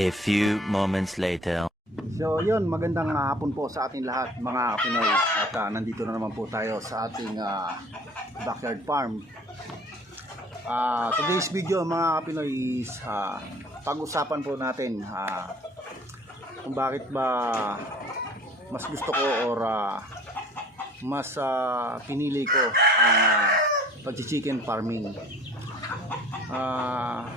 A few moments later. So yun, magandang hapon po sa ating lahat mga Pinoy at ah, nandito na naman po tayo sa ating ah, backyard farm. Ah, today's video mga Pinoy is ah, pag-usapan po natin ah, kung bakit ba mas gusto ko or ah, mas ah, pinili ko ang uh, pag-chicken farming. Ah,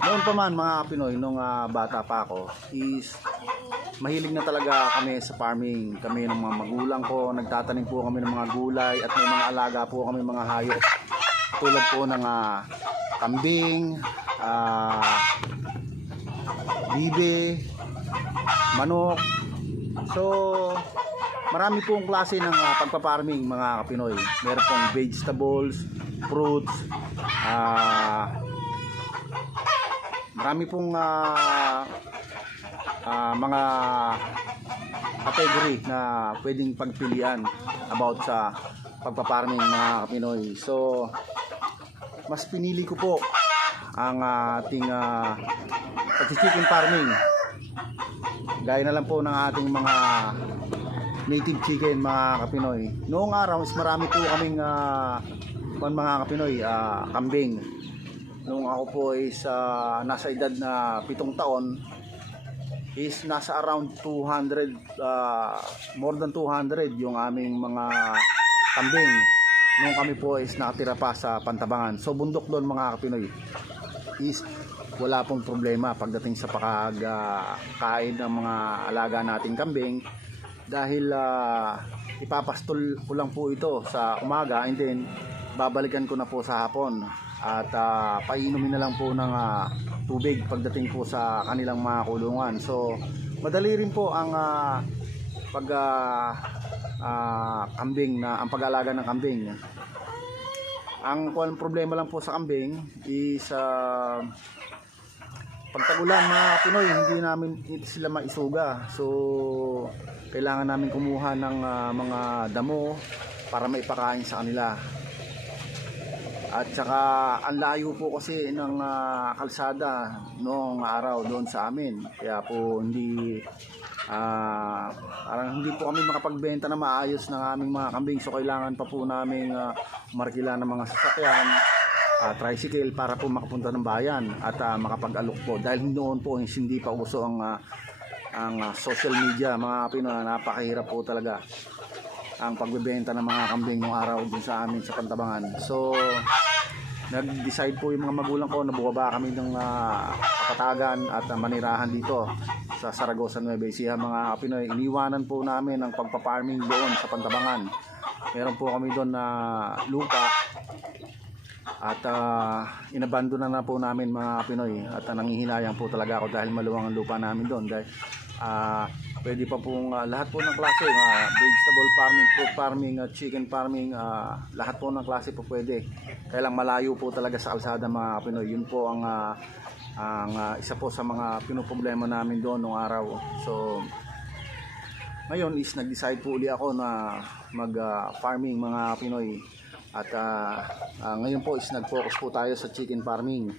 noon pa man mga Pinoy, nung ah, bata pa ako, is mahilig na talaga kami sa farming. Kami ng mga magulang ko, nagtatanim po kami ng mga gulay at may mga alaga po kami mga hayop. Tulad po ng ah, kambing, ah, bibe, manok. So, marami pong klase ng ah, pagpa-farming mga Pinoy. Meron pong vegetables, fruits, ah, marami pong ah, ah, mga category na pwedeng pagpilian about sa pagpaparming mga Pinoy. So, mas pinili ko po ang ating uh, chicken farming. Gaya na lang po ng ating mga native chicken mga Kapinoy. Noong araw is marami po kaming uh, mga Kapinoy, ah, kambing. Nung ako po is ah, nasa edad na pitong taon, is nasa around 200 uh, more than 200 yung aming mga kambing. Nung kami po is nakatira pa sa Pantabangan. So bundok doon mga Kapinoy is wala pong problema pagdating sa pagkain ng mga alaga nating kambing. Dahil ah, ipapastol ko lang po ito sa umaga and then babalikan ko na po sa hapon at ah, painumin na lang po ng ah, tubig pagdating po sa kanilang mga kulungan. So, madali rin po ang ah, pag ah, ah, kambing na ang pag-alaga ng kambing. Ang kung problema lang po sa kambing is ah, pagtagulan mga Pinoy, hindi namin sila maisuga. So, kailangan namin kumuha ng ah, mga damo para maipakain sa kanila. At saka ang layo po kasi ng ah, kalsada noong araw doon sa amin. Kaya po hindi ah, parang hindi po kami makapagbenta na maayos ng aming mga kambing. So kailangan pa po namin uh, markila ng mga sasakyan, ah, tricycle para po makapunta ng bayan at ah, makapag-alok po. Dahil noon po is hindi pa uso ang ah, ang ah, social media mga Pinoy napakahirap po talaga ang pagbebenta ng mga kambing ng araw dun sa amin sa Pantabangan. So, nag-decide po yung mga magulang ko na bumaba kami ng uh, kapatagan at ah, manirahan dito sa Saragosa Nueva Ecija mga Pinoy. Iniwanan po namin ang pagpa-farming doon sa Pantabangan. Meron po kami doon na lupa at uh, inabandona na po namin mga Pinoy at uh, nangihinayang po talaga ako dahil maluwang ang lupa namin doon. Dahil ah, pwede pa pong ah, lahat po ng klase mga vegetable farming, fruit farming, ah, chicken farming ah, lahat po ng klase po pwede. Kaya lang malayo po talaga sa kalsada mga Pinoy. Yun po ang ah, ang ah, isa po sa mga pinoproblema namin doon nung araw. So ngayon is nag-decide po uli ako na mag ah, farming mga Pinoy at ah, ah, ngayon po is nag-focus po tayo sa chicken farming.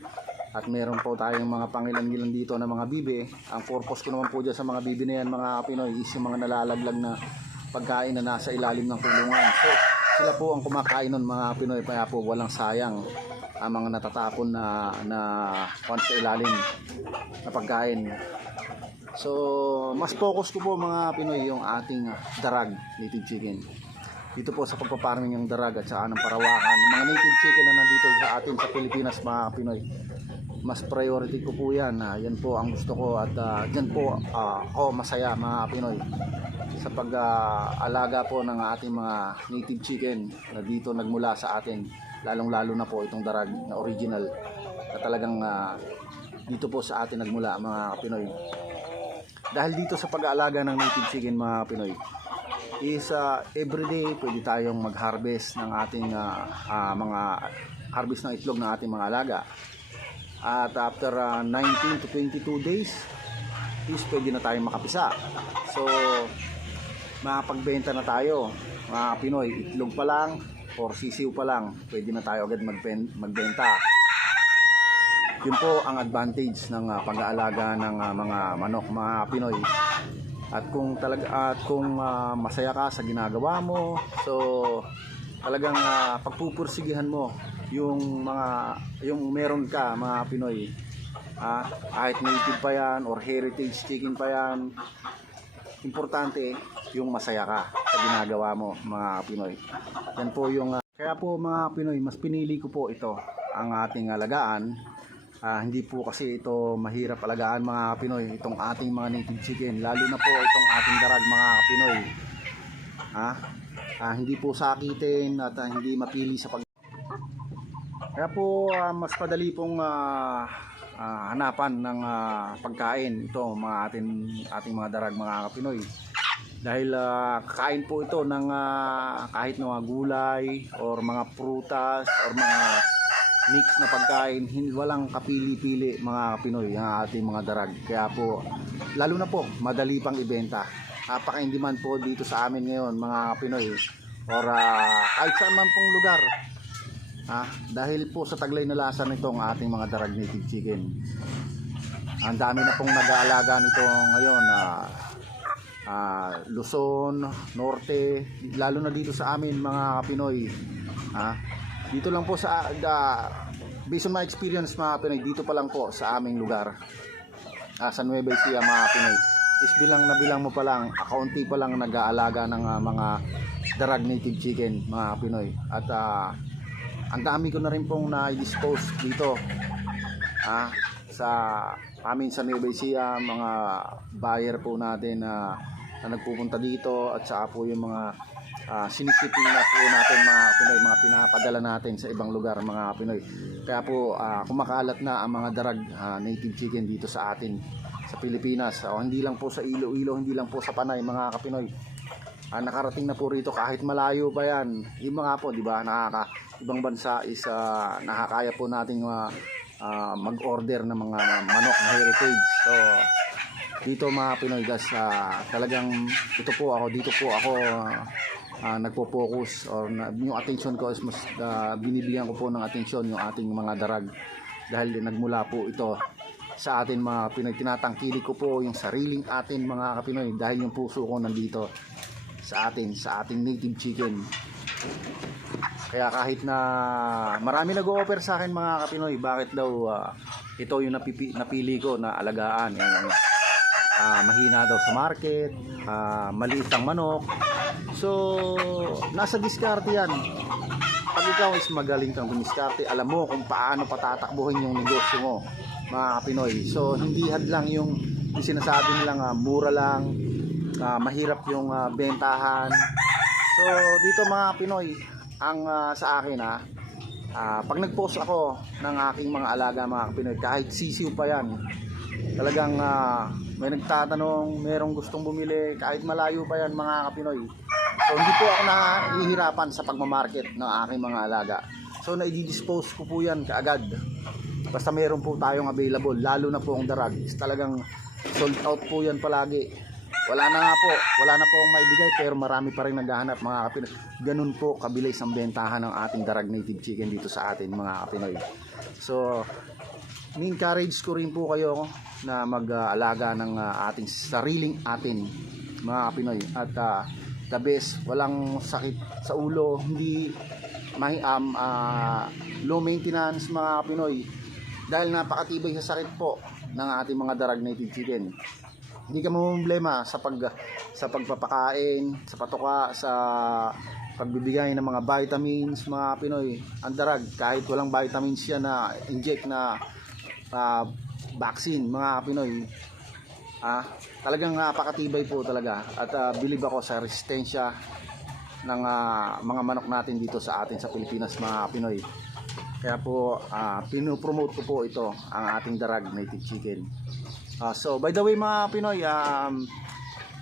At meron po tayong mga pangilan-ilan dito na mga bibi. Ang purpose ko naman po dyan sa mga bibi na yan mga Pinoy is yung mga nalalaglag na pagkain na nasa ilalim ng kulungan. So sila po ang kumakain nun mga Pinoy. Kaya po walang sayang ang mga natatapon na na sa ilalim na pagkain. So, mas focus ko po mga Pinoy yung ating darag, native chicken. Dito po sa pagpaparming ng darag at saka ng parawakan. ng Mga native chicken na nandito sa atin sa Pilipinas mga Pinoy. Mas priority ko po yan. ah. yan po ang gusto ko at ah, dyan po ah, ako masaya mga Pinoy. Sa pag-alaga po ng ating mga native chicken na dito nagmula sa atin. Lalong-lalo na po itong darag na original. Na talagang ah, dito po sa atin nagmula mga Pinoy dahil dito sa pag-aalaga ng native chicken mga Pinoy is uh, everyday pwede tayong mag-harvest ng ating ah, ah, mga harvest ng itlog ng ating mga alaga. At after ah, 19 to 22 days is pwede na tayong makapisa. So makapagbenta na tayo. Mga Pinoy itlog pa lang or sisiw pa lang pwede na tayo agad magben- magbenta. Yun po ang advantage ng ah, pag-aalaga ng ah, mga manok mga Pinoy. At kung talaga at kung ah, masaya ka sa ginagawa mo, so talagang uh, pagpupursigihan mo yung mga yung meron ka mga Pinoy. Ah, kahit native pa yan or heritage chicken pa yan, importante yung masaya ka sa ginagawa mo mga Pinoy. Yan po yung ah, kaya po mga Pinoy, mas pinili ko po ito ang ating alagaan Ah, hindi po kasi ito mahirap alagaan mga Pinoy, itong ating mga native chicken, lalo na po itong ating darag mga Pinoy. Ha? Ah, hindi po sakitin at ah, hindi mapili sa pag Kaya po ah, mas padali pong ah, ah, hanapan ng ah, pagkain ito mga ating ating mga darag mga Pinoy. Dahil ah, kakain po ito ng ah, kahit mga gulay or mga prutas or mga mix na pagkain, walang kapili-pili mga Pinoy ang ating mga darag. Kaya po, lalo na po, madali pang ibenta. Napaka-in-demand po dito sa amin ngayon mga Pinoy or ah, kahit saan man pong lugar. Ah, dahil po sa taglay na lasa nitong ating mga darag native chicken. Ang dami na pong nag-aalaga nito ngayon ah, ah, Luzon, Norte, lalo na dito sa amin mga Pinoy. Ah, dito lang po sa uh, based on my experience mga Pinoy, dito pa lang po sa aming lugar. Ah, sa Nueva Ecija mga Pinoy. Is bilang na bilang mo pa lang, akaunti pa lang nag-aalaga ng ah, mga darag native chicken mga Pinoy. At ah, ang dami ko na rin pong na-dispose dito. Ah, sa amin sa Nueva Ecija, mga buyer po natin na, na nagpupunta dito at saka po yung mga uh, sinisiping na po natin mga Pinoy, mga pinapadala natin sa ibang lugar mga Pinoy. Kaya po ah, kumakalat na ang mga darag ah, native chicken dito sa atin sa Pilipinas. O, hindi lang po sa Iloilo, hindi lang po sa Panay mga Kapinoy. Ah, nakarating na po rito kahit malayo pa yan. Yung mga po, di ba, nakaka ibang bansa is ah, nakakaya po nating ah, ah, mag-order ng mga manok na heritage. So, dito mga Pinoy guys, ah, talagang ito po ako, dito po ako ah, ah, nagpo-focus or na, yung attention ko is mas ah, binibigyan ko po ng attention yung ating mga darag. Dahil nagmula po ito sa atin mga Pinoy. Tinatangkilik ko po yung sariling atin mga Kapinoy dahil yung puso ko nandito sa atin sa ating native chicken. Kaya kahit na marami nag-o-offer sa akin mga Kapinoy bakit daw ah, ito yung napipi, napili ko na alagaan? Yan, yan. Ah, mahina daw sa market ah, maliit ang manok So, nasa diskarte yan. Pag ikaw is magaling kang dumiskarte, alam mo kung paano patatakbuhin yung negosyo mo, mga Pinoy. So, hindi hadlang yung yung sinasabi nilang ah, mura lang, ah, mahirap yung ah, bentahan. So dito mga Pinoy, ang ah, sa akin ha, ah, pag nag-post ako ng aking mga alaga mga Pinoy, kahit sisiw pa yan, talagang ah, may nagtatanong, merong gustong bumili, kahit malayo pa yan mga Pinoy. So hindi po ako nahihirapan sa pagmamarket ng aking mga alaga. So na-dispose ko po yan kaagad. Basta meron po tayong available, lalo na po ang darag. Talagang sold out po yan palagi. Wala na nga po, wala na po akong maibigay pero marami pa rin naghahanap mga kapinoy. Ganun po kabilis ang bentahan ng ating darag native chicken dito sa atin mga kapinoy. So, ni-encourage ko rin po kayo na mag-alaga ng ah, ating sariling atin mga kapinoy. At ah, the best, walang sakit sa ulo, hindi may um, ah, low maintenance mga Pinoy. Dahil napakatibay sa sakit po ng ating mga darag native chicken hindi ka problema sa pag sa pagpapakain sa patuka sa pagbibigay ng mga vitamins mga Pinoy. Ang darag kahit walang vitamins yan na inject na ah, vaccine mga Pinoy ah, talagang napakatibay po talaga at ah, believe ako sa resistensya ng ah, mga manok natin dito sa atin sa Pilipinas mga Pinoy. Kaya po ah, pinopromote ko po ito ang ating darag native chicken. Ah, so by the way mga Pinoy, um,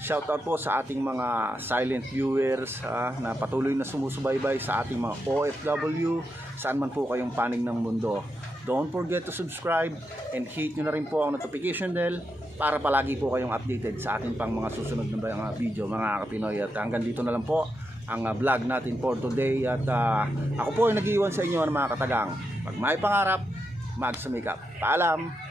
shout out po sa ating mga silent viewers ah, na patuloy na sumusubaybay sa ating mga OFW saan man po kayong panig ng mundo. Don't forget to subscribe and hit nyo na rin po ang notification bell para palagi po kayong updated sa ating pang mga susunod na mga video mga kapinoy at hanggang dito na lang po ang ah, vlog natin for today. At ah, ako po ay nag-iwan sa inyo ng mga katagang pag may pangarap magsumikap. Paalam